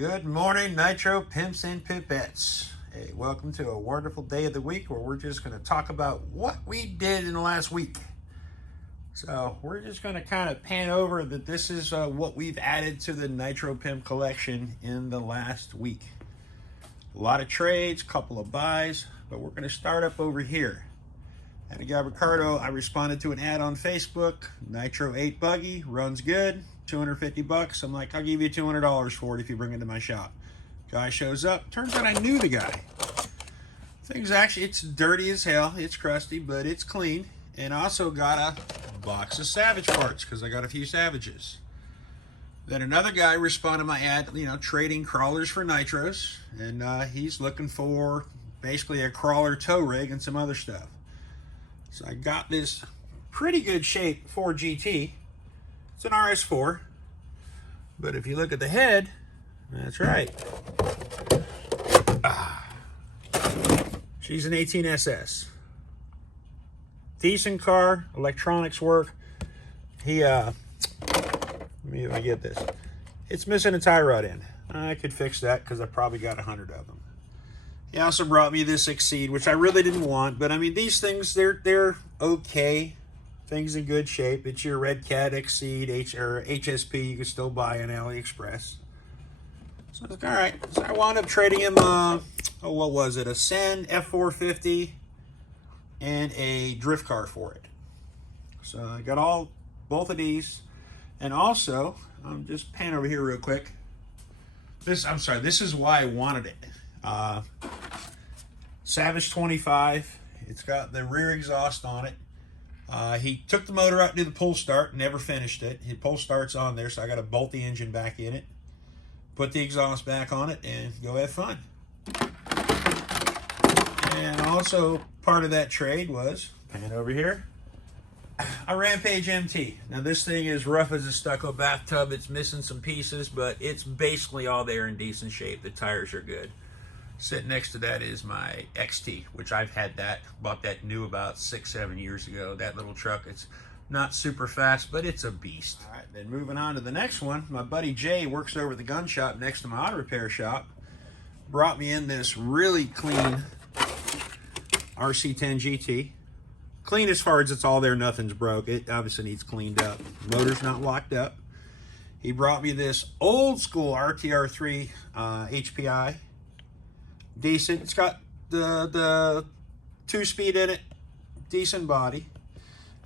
Good morning, Nitro Pimps and Pipettes. Hey, welcome to a wonderful day of the week where we're just going to talk about what we did in the last week. So we're just going to kind of pan over that this is what we've added to the Nitro Pimp collection in the last week. A lot of trades, couple of buys, but we're going to start up over here. And again, Ricardo, I responded to an ad on Facebook. Nitro 8 buggy, runs good, $250. I'm like, I'll give you $200 for it if you bring it to my shop. Guy shows up. Turns out I knew the guy. Thing's actually, it's dirty as hell. It's crusty, but it's clean. And I also got a box of Savage parts because I got a few Savages. Then another guy responded to my ad, trading crawlers for nitros. And he's looking for basically a crawler tow rig and some other stuff. So I got this pretty good shape Ford GT. It's an RS4. But if you look at the head, that's right. She's an 18SS. Decent car, electronics work. Let me get this. It's missing a tie rod end. I could fix that because I probably got 100 of them. He also brought me this Exceed, which I really didn't want, but I mean, these things, they're okay. Things in good shape. It's your Red Cat Exceed or HSP you can still buy on AliExpress. So it's all right. So I wound up trading him, what was it? A Sen F450 and a drift car for it. So I got both of these. And also, I'm just pan over here real quick. This is why I wanted it. Savage 25. It's got the rear exhaust on it. He took the motor out to do the pull start, never finished it. His pull start's on there, so I got to bolt the engine back in it, put the exhaust back on it, and go have fun. And also, part of that trade was, pan over here, a Rampage MT. Now this thing is rough as a stucco bathtub. It's missing some pieces, but it's basically all there in decent shape. The tires are good. Sitting next to that is my XT, which I've had bought that new about 6-7 years ago. That little truck, it's not super fast, but it's a beast. All right, then moving on to the next one. My buddy Jay works over at the gun shop next to my auto repair shop. Brought me in this really clean RC10 GT. Clean as far as it's all there, nothing's broke. It obviously needs cleaned up. Motor's not locked up. He brought me this old school RTR3 HPI. Decent. It's got the 2-speed in it, decent body,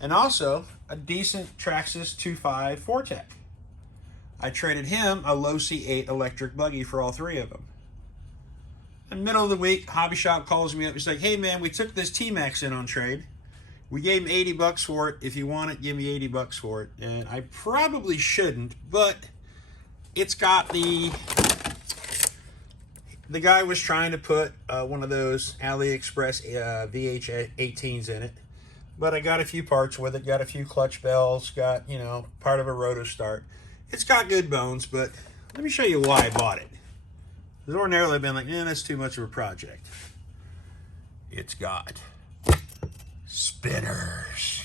and also a decent Traxxas 2.5 Fortec. I traded him a low C8 electric buggy for all three of them. In the middle of the week, Hobby Shop calls me up. He's like, hey man, we took this T-Max in on trade. We gave him 80 bucks for it. If you want it, give me 80 bucks for it. And I probably shouldn't, but it's got the guy was trying to put one of those AliExpress VH18s in it, but I got a few parts with it, got a few clutch bells, got, part of a roto start. It's got good bones, but let me show you why I bought it. Because ordinarily I've been like, that's too much of a project. It's got spinners.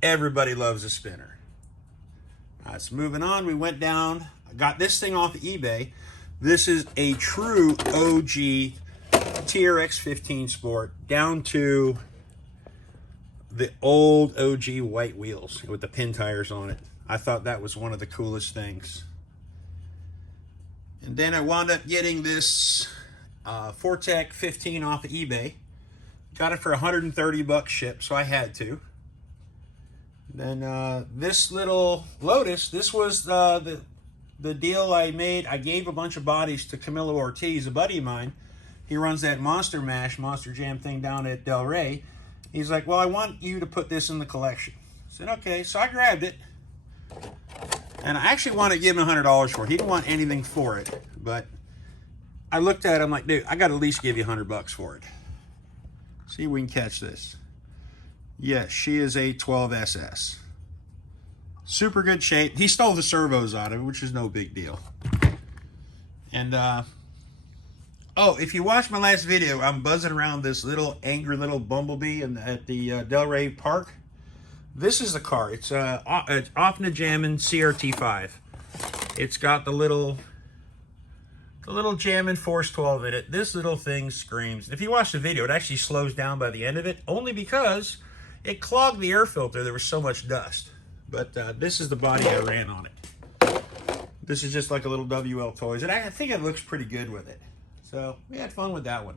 Everybody loves a spinner. All right, so moving on, we went down, I got this thing off of eBay. This is a true OG TRX 15 Sport, down to the old OG white wheels with the pin tires on it. I thought that was one of the coolest things. And then I wound up getting this Fortec 15 off of eBay. Got it for 130 bucks shipped, so I had to. Then this little Lotus, this was the deal I made. I gave a bunch of bodies to Camilo Ortiz, a buddy of mine. He runs that Monster Mash, Monster Jam thing down at Del Rey. He's like, well, I want you to put this in the collection. I said, okay. So I grabbed it. And I actually wanted to give him $100 for it. He didn't want anything for it. But I looked at it, I'm like, dude, I got to at least give you 100 bucks for it. See if we can catch this. Yes, she is a 12SS. Super good shape. He stole the servos out of it, which is no big deal. And, oh, if you watched my last video, I'm buzzing around this little angry little bumblebee at the Del Rey Park. This is the car. It's off the Jammin' CRT5. It's got the little the little Jammin' Force 12 in it. This little thing screams. If you watch the video, it actually slows down by the end of it, only because it clogged the air filter. There was so much dust. But this is the body I ran on it. This is just like a little WL Toys, and I think it looks pretty good with it. So we had fun with that one.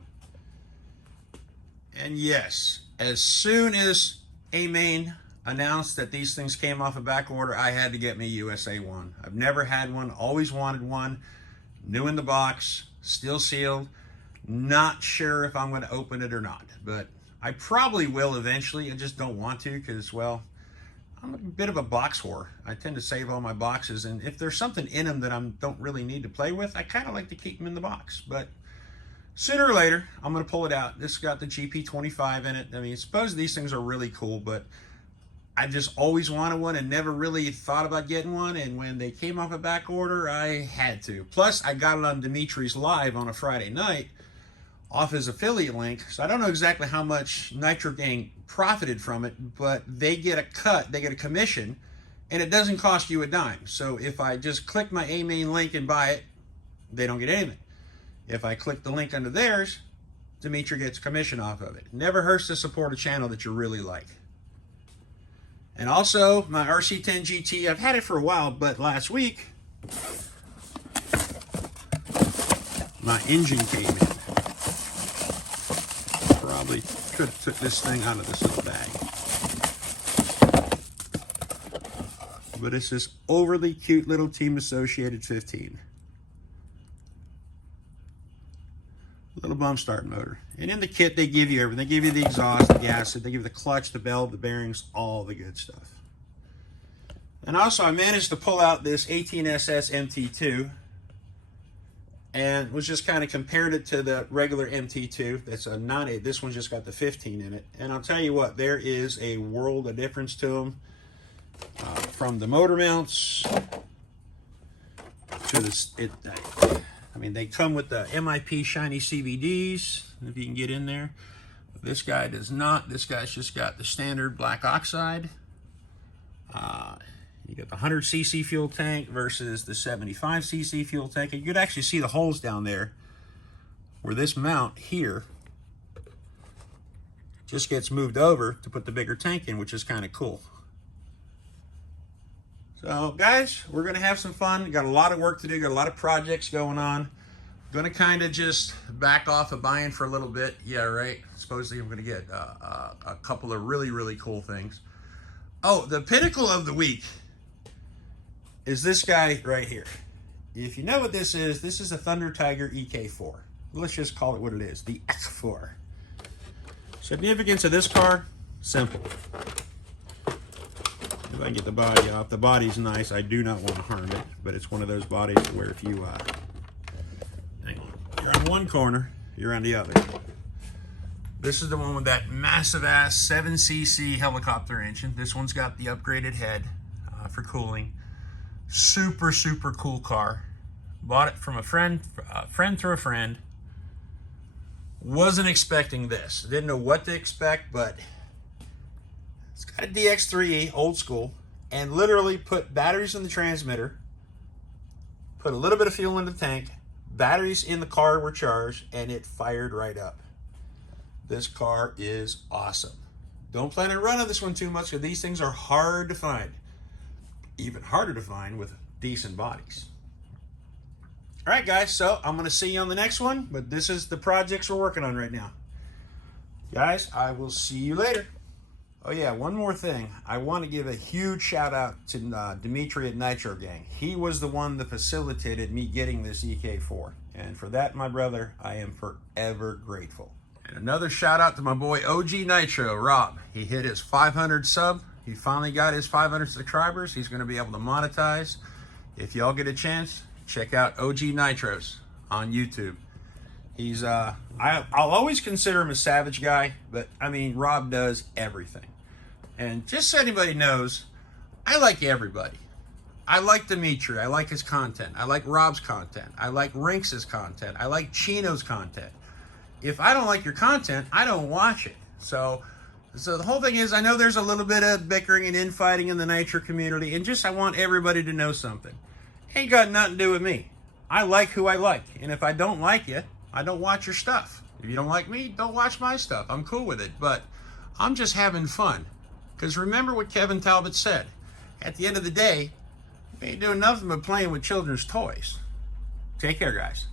And yes, as soon as A-Main announced that these things came off a back order, I had to get me USA one. I've never had one, always wanted one. New in the box, still sealed. Not sure if I'm going to open it or not, but I probably will eventually. I just don't want to because, well, I'm a bit of a box whore. I tend to save all my boxes, and if there's something in them that I don't really need to play with, I kind of like to keep them in the box. But sooner or later, I'm going to pull it out. This has got the GP25 in it. I mean, suppose these things are really cool, but I just always wanted one and never really thought about getting one. And when they came off a back order, I had to. Plus, I got it on Dimitri's Live on a Friday night off his affiliate link. So I don't know exactly how much Nitro Gang profited from it, but they get a cut, they get a commission, and it doesn't cost you a dime. So if I just click my A-Main link and buy it, they don't get anything. If I click the link under theirs, Dimitri gets commission off of it. Never hurts to support a channel that you really like. And also, my RC10 GT, I've had it for a while, but last week, my engine came in. Probably could have took this thing out of this little bag. But it's this overly cute little Team Associated 15. Little bump start motor. And in the kit, they give you everything. They give you the exhaust, the gasket, they give you the clutch, the belt, the bearings, all the good stuff. And also, I managed to pull out this 18SS MT2 and was just kind of compared it to the regular MT2. That's a 9.8. This one's just got the 15 in it. And I'll tell you what, there is a world of difference to them. From the motor mounts to this, I mean, they come with the MIP shiny CVDs, if you can get in there. This guy does not. This guy's just got the standard black oxide. You got the 100cc fuel tank versus the 75cc fuel tank. And you could actually see the holes down there where this mount here just gets moved over to put the bigger tank in, which is kind of cool. So guys, we're going to have some fun. Got a lot of work to do, got a lot of projects going on. Going to kind of just back off of buying for a little bit. Yeah, right. Supposedly I'm going to get a couple of really, really cool things. Oh, the pinnacle of the week is this guy right here. If you know what this is a Thunder Tiger EK4. Let's just call it what it is, the EK4. Significance of this car, simple. If I can get the body off, the body's nice. I do not want to harm it, but it's one of those bodies where if you, hang on, you're on one corner, you're on the other. This is the one with that massive ass 7cc helicopter engine. This one's got the upgraded head for cooling. Super, super cool car. Bought it from a friend through a friend. Wasn't expecting this. Didn't know what to expect, but it's got a DX3E, old school, and literally put batteries in the transmitter, put a little bit of fuel in the tank, batteries in the car were charged, and it fired right up. This car is awesome. Don't plan on running this one too much because these things are hard to find. Even harder to find with decent bodies. All right, guys, so I'm going to see you on the next one, but this is the projects we're working on right now. Guys, I will see you later. Oh yeah, one more thing. I want to give a huge shout out to Dimitri at Nitro Gang. He was the one that facilitated me getting this EK4. And for that, my brother, I am forever grateful. And another shout out to my boy OG Nitro, Rob. He hit his 500 sub. He finally got his 500 subscribers. He's going to be able to monetize. If y'all get a chance, check out OG Nitros on YouTube. He's I'll always consider him a savage guy, but I mean, Rob does everything. And just so anybody knows, I like everybody. I like Dimitri. I like his content. I like Rob's content. I like Rinks' content. I like Chino's content. If I don't like your content, I don't watch it. So the whole thing is, I know there's a little bit of bickering and infighting in the Nitro community, and just I want everybody to know something. Ain't got nothing to do with me. I like who I like. And if I don't like you, I don't watch your stuff. If you don't like me, don't watch my stuff. I'm cool with it. But I'm just having fun. Because remember what Kevin Talbot said. At the end of the day, we ain't doing nothing but playing with children's toys. Take care, guys.